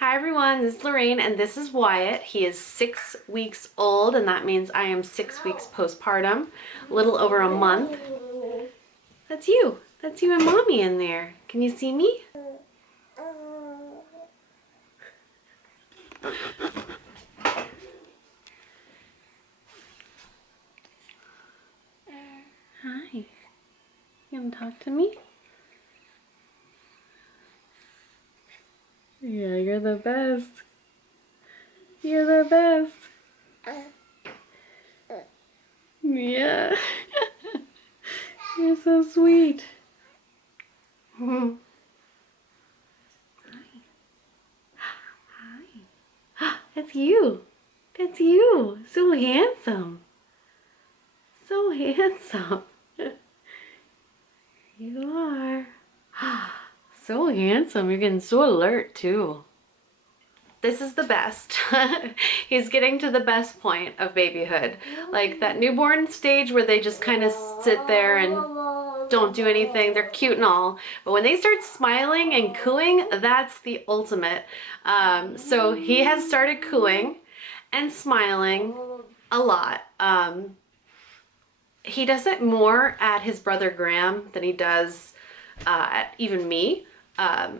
Hi everyone, this is Lorraine and this is Wyatt. He is 6 weeks old and that means I am 6 weeks postpartum, a little over a month. That's you. That's you and mommy in there. Can you see me? Hi. You want to talk to me? Yeah, you're the best. You're the best. Yeah. You're so sweet. Hi. Hi. That's you. That's you. So handsome. So handsome. You are. So handsome. You're getting so alert too. This is the best. He's getting to the best point of babyhood. Like that newborn stage where they just kind of sit there and don't do anything. They're cute and all. But when they start smiling and cooing, that's the ultimate. So he has started cooing and smiling a lot. He does it more at his brother Graham than he does at even me.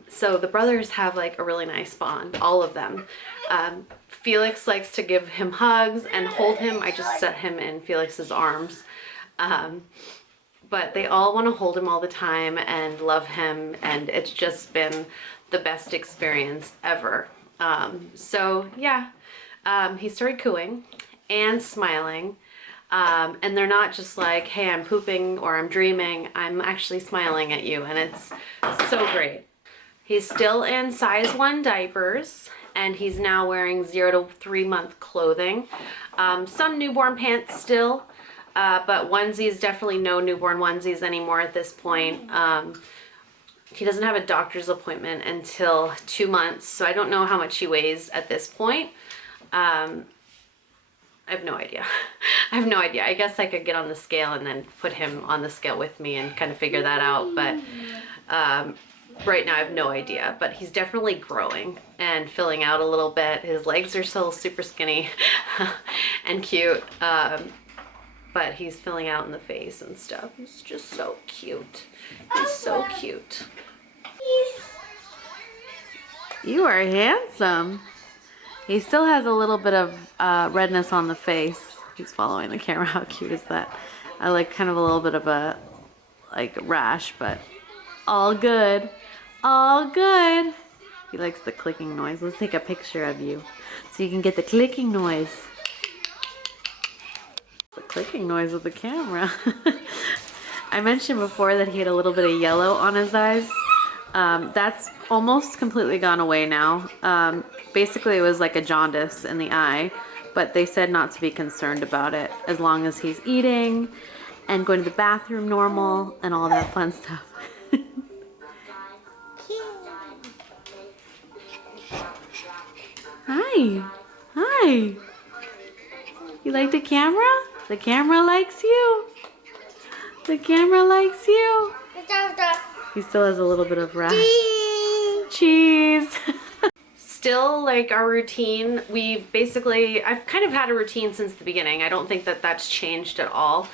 So the brothers have like a really nice bond, all of them. Felix likes to give him hugs and hold him. I just set him in Felix's arms. But they all want to hold him all the time and love him, and it's just been the best experience ever. So yeah, he started cooing and smiling. And they're not just like, hey, I'm pooping or I'm dreaming. I'm actually smiling at you, and it's so great. He's still in size 1 diapers, and he's now wearing 0 to 3 month clothing. Some newborn pants still, but onesies, definitely no newborn onesies anymore at this point. He doesn't have a doctor's appointment until 2 months, so I don't know how much he weighs at this point. I have no idea. I have no idea. I guess I could get on the scale and then put him on the scale with me and kind of figure that out. But right now I have no idea. But he's definitely growing and filling out a little bit. His legs are still super skinny and cute. But he's filling out in the face and stuff. He's just so cute. He's so cute. You are handsome. He still has a little bit of redness on the face. He's following the camera. How cute is that? I like kind of a little bit of a like rash, but all good. All good. He likes the clicking noise. Let's take a picture of you so you can get the clicking noise. The clicking noise of the camera. I mentioned before that he had a little bit of yellow on his eyes. That's almost completely gone away now. Basically it was like a jaundice in the eye, but they said not to be concerned about it as long as he's eating and going to the bathroom normal and all that fun stuff. Hi. Hi. You like the camera? The camera likes you. The camera likes you. He still has a little bit of rash. Cheese. Still like our routine. I've kind of had a routine since the beginning. I don't think that that's changed at all.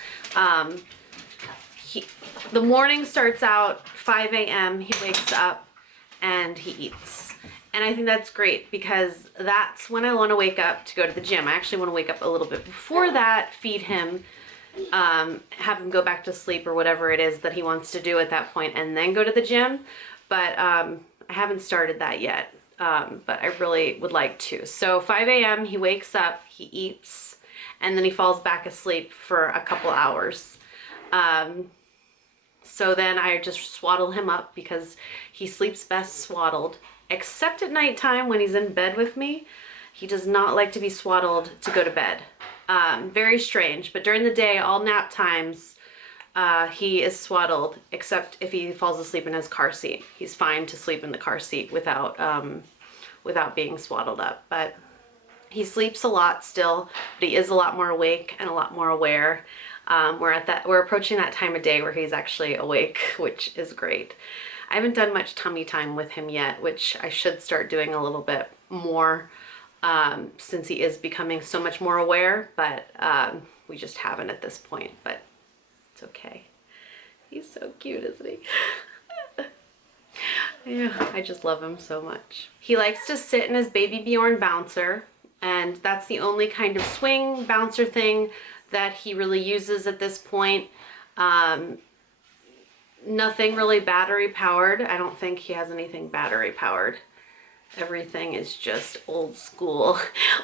The morning starts out 5 a.m. He wakes up and he eats. And I think that's great because that's when I want to wake up to go to the gym. I actually want to wake up a little bit before that, feed him, have him go back to sleep or whatever it is that he wants to do at that point, and then go to the gym. But I haven't started that yet, but I really would like to. So 5 a.m. he wakes up, he eats, and then he falls back asleep for a couple hours. So then I just swaddle him up because he sleeps best swaddled, except at nighttime when he's in bed with me. He does not like to be swaddled to go to bed. Very strange, but during the day, all nap times, he is swaddled, except if he falls asleep in his car seat. He's fine to sleep in the car seat without being swaddled up. But he sleeps a lot still, but he is a lot more awake and a lot more aware. We're approaching that time of day where he's actually awake, which is great. I haven't done much tummy time with him yet, which I should start doing a little bit more since he is becoming so much more aware, but we just haven't at this point, but it's okay. He's so cute, isn't he? Yeah, I just love him so much. He likes to sit in his Baby Bjorn bouncer, and that's the only kind of swing bouncer thing that he really uses at this point. Nothing really battery powered. I don't think he has anything battery powered. Everything is just old school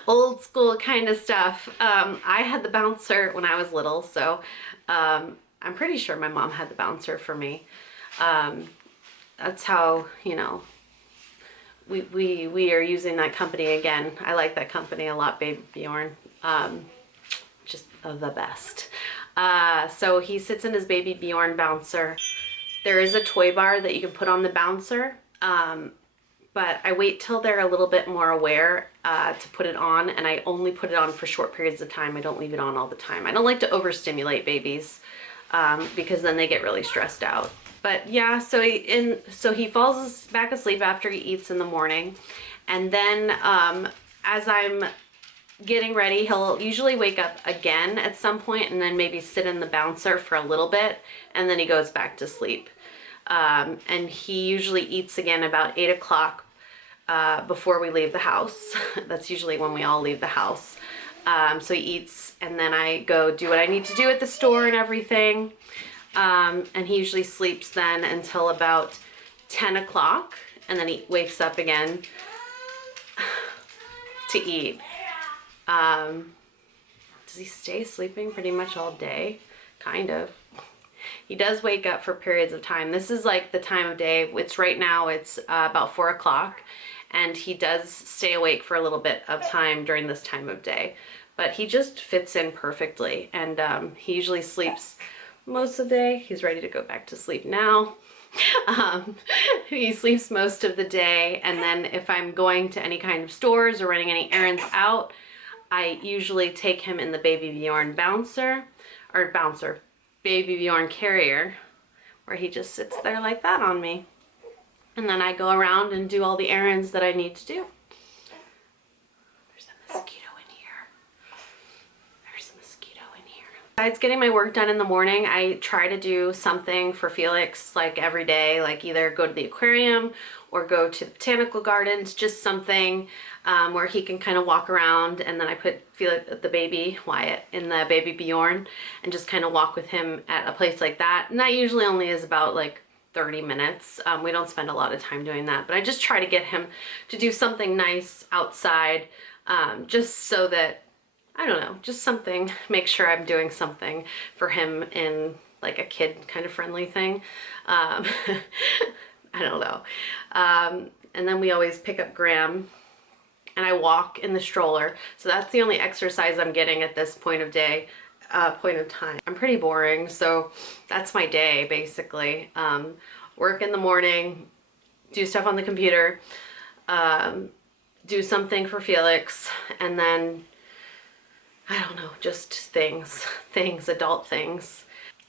kind of stuff. I had the bouncer when I was little, so I'm pretty sure my mom had the bouncer for me. That's how, you know, we are using that company again. I like that company a lot, Baby Bjorn. Just the best. So he sits in his Baby Bjorn bouncer. There is a toy bar that you can put on the bouncer, but I wait till they're a little bit more aware to put it on, and I only put it on for short periods of time. I don't leave it on all the time. I don't like to overstimulate babies because then they get really stressed out. But yeah, so he falls back asleep after he eats in the morning, and then as I'm getting ready, he'll usually wake up again at some point and then maybe sit in the bouncer for a little bit, and then he goes back to sleep. And he usually eats again about 8 o'clock before we leave the house. That's usually when we all leave the house. So he eats, and then I go do what I need to do at the store and everything. And he usually sleeps then until about 10 o'clock, and then he wakes up again to eat. Does he stay sleeping pretty much all day? Kind of. He does wake up for periods of time. This is like the time of day. It's right now, it's about 4 o'clock, and he does stay awake for a little bit of time during this time of day. But he just fits in perfectly, and he usually sleeps most of the day. He's ready to go back to sleep now. He sleeps most of the day, and then if I'm going to any kind of stores or running any errands out, I usually take him in the Baby Bjorn Baby Bjorn carrier, where he just sits there like that on me. And then I go around and do all the errands that I need to do. There's a mosquito in here. There's a mosquito in here. Besides getting my work done in the morning, I try to do something for Felix like every day, like either go to the aquarium or go to the botanical gardens, just something where he can kind of walk around, and then I put the baby Wyatt in the Baby Bjorn and just kind of walk with him at a place like that. And that usually only is about like 30 minutes. We don't spend a lot of time doing that, but I just try to get him to do something nice outside, just so that, I don't know, just something, make sure I'm doing something for him in like a kid kind of friendly thing. I don't know. And then we always pick up Graham and I walk in the stroller. So that's the only exercise I'm getting at this point of time. I'm pretty boring, so that's my day basically. Work in the morning, do stuff on the computer, do something for Felix, and then, I don't know, just things, adult things.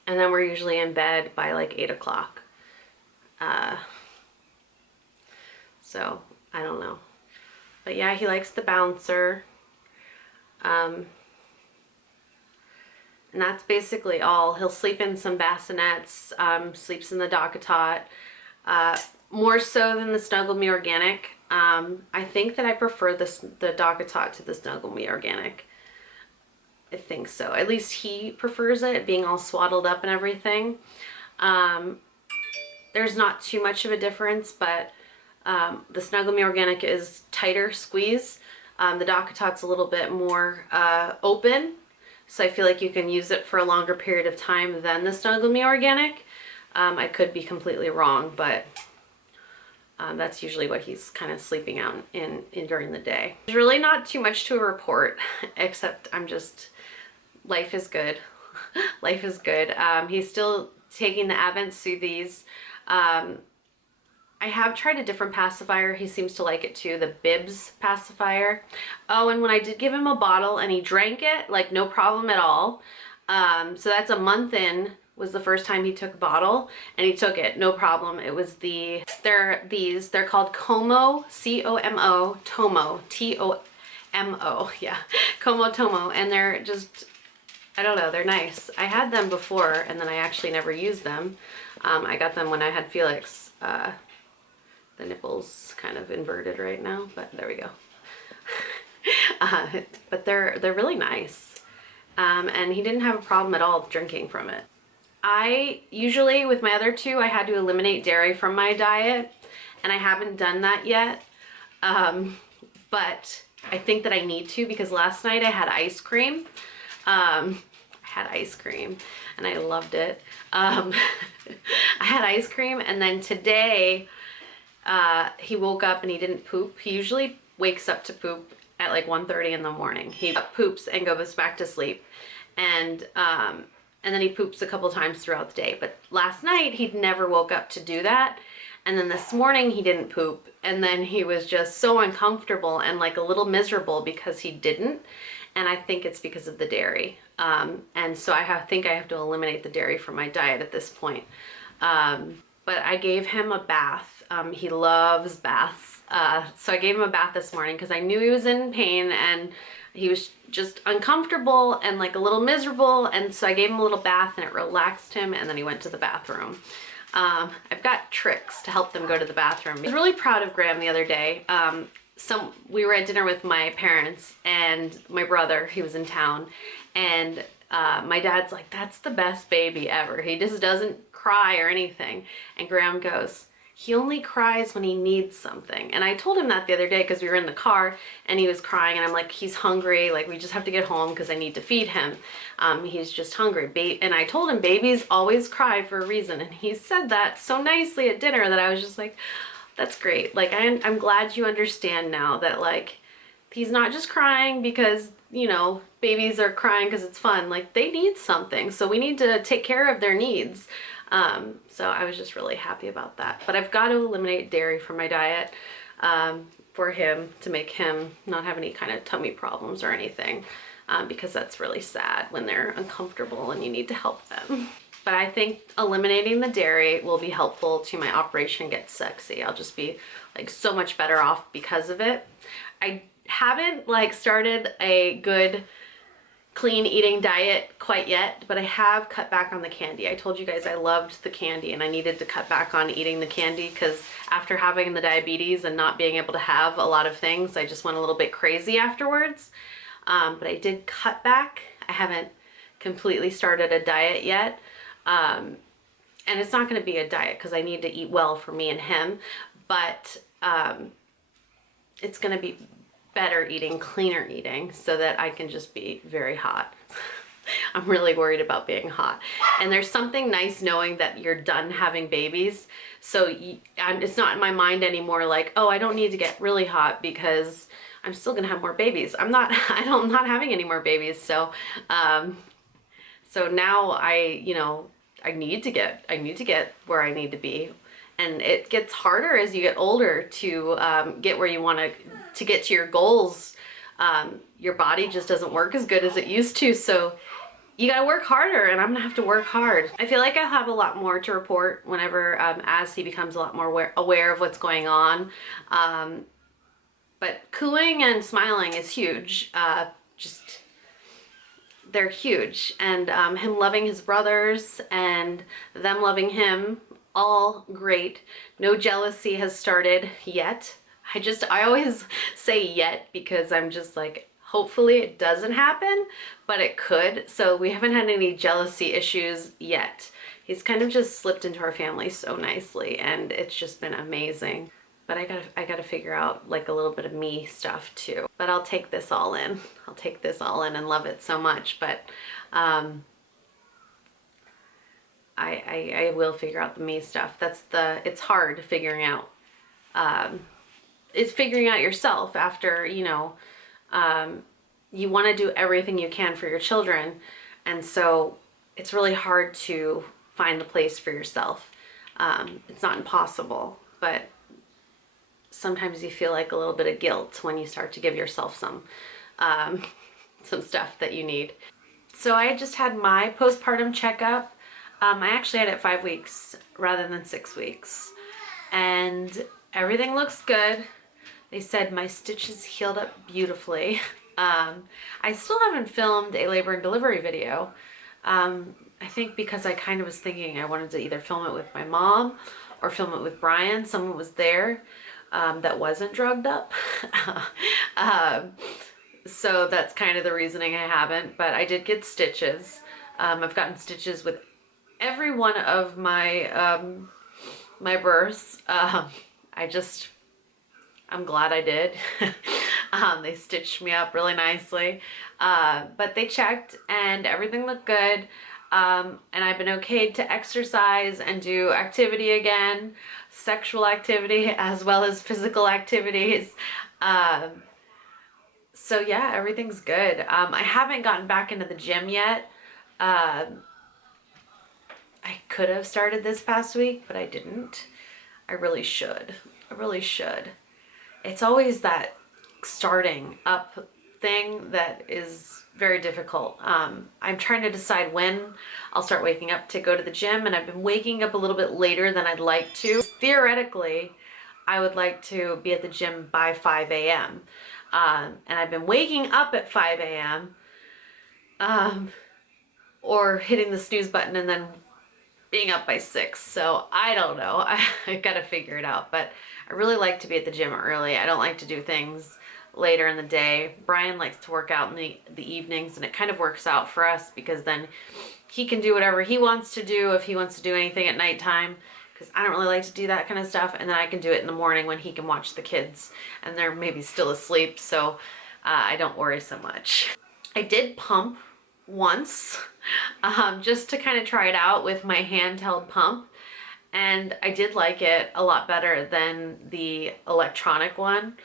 And then we're usually in bed by like 8 o'clock. So, I don't know. But yeah, he likes the bouncer. And that's basically all. He'll sleep in some bassinets, sleeps in the DockATot, more so than the Snuggle Me Organic. I think that I prefer the DockATot to the Snuggle Me Organic. I think so. At least he prefers it, being all swaddled up and everything. There's not too much of a difference, but the Snuggle Me Organic is tighter squeeze. The DockATot's a little bit more open, so I feel like you can use it for a longer period of time than the Snuggle Me Organic. I could be completely wrong, but that's usually what he's kind of sleeping out in during the day. There's really not too much to report, except life is good. Life is good. He's still taking the Advent Soothies. I have tried a different pacifier. He seems to like it too, the Bibs pacifier. Oh, and when I did give him a bottle and he drank it, like no problem at all. So that's a month in was the first time he took a bottle, and he took it, no problem. It was they're called Como, C-O-M-O, Tomo, T-O-M-O, yeah, Como Tomo, and they're just, I don't know, they're nice. I had them before, and then I actually never used them. I got them when I had Felix. The nipple's kind of inverted right now, but there we go. But they're really nice. And he didn't have a problem at all drinking from it. I usually, with my other two, I had to eliminate dairy from my diet, and I haven't done that yet. But I think that I need to, because last night I had ice cream. I had ice cream and I loved it. I had ice cream, and then today he woke up and he didn't poop. He usually wakes up to poop at like 1:30 in the morning. He poops and goes back to sleep, and then he poops a couple times throughout the day. But last night he never woke up to do that, and then this morning he didn't poop, and then he was just so uncomfortable and like a little miserable because he didn't. And I think it's because of the dairy. And so I think I have to eliminate the dairy from my diet at this point. But I gave him a bath. He loves baths. So I gave him a bath this morning because I knew he was in pain and he was just uncomfortable and like a little miserable. And so I gave him a little bath and it relaxed him, and then he went to the bathroom. I've got tricks to help them go to the bathroom. I was really proud of Graham the other day. We were at dinner with my parents and my brother, he was in town, and my dad's like, that's the best baby ever. He just doesn't cry or anything. And Graham goes, he only cries when he needs something. And I told him that the other day because we were in the car and he was crying, and I'm like, he's hungry, like we just have to get home because I need to feed him. He's just hungry. And I told him babies always cry for a reason, and he said that so nicely at dinner that I was just like, that's great. Like I'm glad you understand now that like he's not just crying because, you know, babies are crying because it's fun. Like they need something, so we need to take care of their needs. So I was just really happy about that. But I've got to eliminate dairy from my diet for him, to make him not have any kind of tummy problems or anything, because that's really sad when they're uncomfortable and you need to help them. But I think eliminating the dairy will be helpful to my Operation Get Sexy. I'll just be like so much better off because of it. I haven't like started a good clean eating diet quite yet, but I have cut back on the candy. I told you guys I loved the candy and I needed to cut back on eating the candy because after having the diabetes and not being able to have a lot of things, I just went a little bit crazy afterwards. But I did cut back. I haven't completely started a diet yet. And it's not going to be a diet because I need to eat well for me and him, but it's going to be better eating, cleaner eating, so that I can just be very hot. I'm really worried about being hot. And there's something nice knowing that you're done having babies. So it's not in my mind anymore like, oh, I don't need to get really hot because I'm still going to have more babies. I'm not having any more babies. So, so now I need to get where I need to be. And it gets harder as you get older to get where you want to get to your goals. Your body just doesn't work as good as it used to. So you gotta work harder, and I'm gonna have to work hard. I feel like I'll have a lot more to report whenever, as he becomes a lot more aware of what's going on. But cooing and smiling is huge. They're huge, and him loving his brothers and them loving him, all great. No jealousy has started yet. I always say yet because I'm just like, hopefully it doesn't happen, but it could. So we haven't had any jealousy issues yet. He's kind of just slipped into our family so nicely, and it's just been amazing. But I gotta figure out like a little bit of me stuff too. But I'll take this all in. I'll take this all in and love it so much. But I will figure out the me stuff. It's hard figuring out. It's figuring out yourself after, you want to do everything you can for your children. And so it's really hard to find the place for yourself. It's not impossible, but sometimes you feel like a little bit of guilt when you start to give yourself some stuff that you need. So I just had my postpartum checkup. I actually had it 5 weeks rather than 6 weeks. And everything looks good. They said my stitches healed up beautifully. I still haven't filmed a labor and delivery video. I think because I kind of was thinking I wanted to either film it with my mom or film it with Brian. Someone was there that wasn't drugged up. So that's kind of the reasoning I haven't, but I did get stitches. I've gotten stitches with every one of my my births. I'm glad I did. They stitched me up really nicely. But they checked and everything looked good. And I've been okayed to exercise and do activity again, sexual activity as well as physical activities. So yeah, everything's good. I haven't gotten back into the gym yet. I could have started this past week, but I didn't. I really should. I really should. It's always that starting up thing that is very difficult. I'm trying to decide when I'll start waking up to go to the gym, and I've been waking up a little bit later than I'd like to. Theoretically, I would like to be at the gym by 5 a.m. And I've been waking up at 5 a.m. Or hitting the snooze button and then being up by 6. So I don't know. I gotta figure it out. But I really like to be at the gym early. I don't like to do things later in the day. Brian likes to work out in the evenings, and it kind of works out for us because then he can do whatever he wants to do if he wants to do anything at nighttime, because I don't really like to do that kind of stuff, and then I can do it in the morning when he can watch the kids and they're maybe still asleep, so I don't worry so much. I did pump once just to kind of try it out with my handheld pump, and I did like it a lot better than the electronic one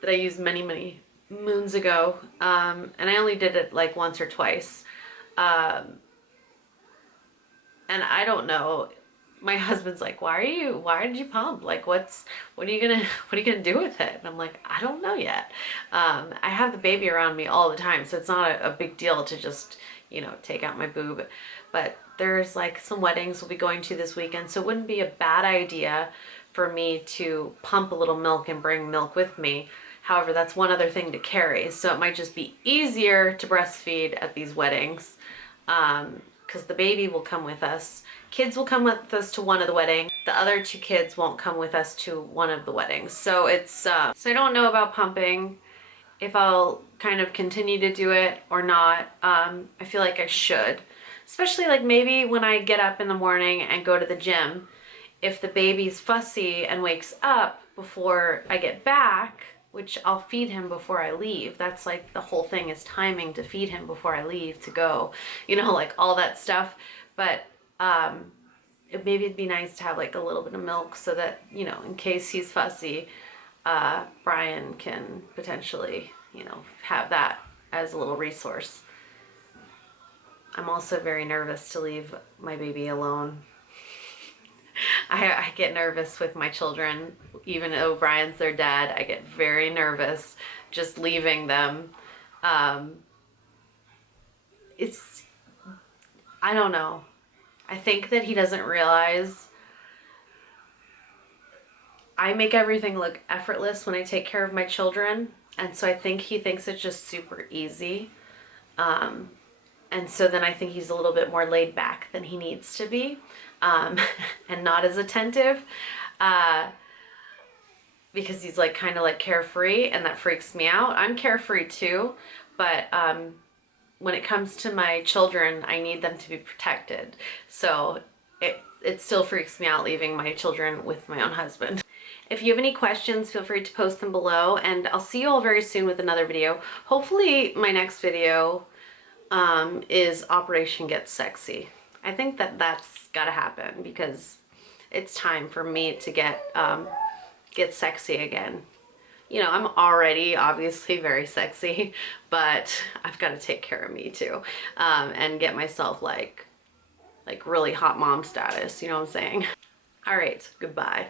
that I used many moons ago, and I only did it like once or twice, and I don't know. My husband's like, why did you pump? Like, what are you gonna do with it? And I'm like, I don't know yet. I have the baby around me all the time, so it's not a big deal to just, you know, take out my boob. But there's like some weddings we'll be going to this weekend, so it wouldn't be a bad idea for me to pump a little milk and bring milk with me. However, that's one other thing to carry, so it might just be easier to breastfeed at these weddings, because the baby will come with us. Kids will come with us to one of the weddings. The other 2 kids won't come with us to one of the weddings. So it's, so I don't know about pumping, if I'll kind of continue to do it or not. I feel like I should, especially like maybe when I get up in the morning and go to the gym, if the baby's fussy and wakes up before I get back, which I'll feed him before I leave. That's like the whole thing, is timing to feed him before I leave to go, you know, like all that stuff. But maybe it'd be nice to have like a little bit of milk so that, you know, in case he's fussy, Brian can potentially, you know, have that as a little resource. I'm also very nervous to leave my baby alone. I get nervous with my children, even though Brian's their dad. I get very nervous just leaving them. I don't know. I think that he doesn't realize I make everything look effortless when I take care of my children, and so I think he thinks it's just super easy. And so then I think he's a little bit more laid back than he needs to be, and not as attentive, because he's like kind of like carefree, and that freaks me out. I'm carefree too, but when it comes to my children, I need them to be protected. So it still freaks me out leaving my children with my own husband. If you have any questions, feel free to post them below, and I'll see you all very soon with another video. Hopefully my next video is Operation Get Sexy. I think that that's gotta happen because it's time for me to get sexy again. You know, I'm already obviously very sexy, but I've got to take care of me too, and get myself like really hot mom status, you know what I'm saying? All right, goodbye.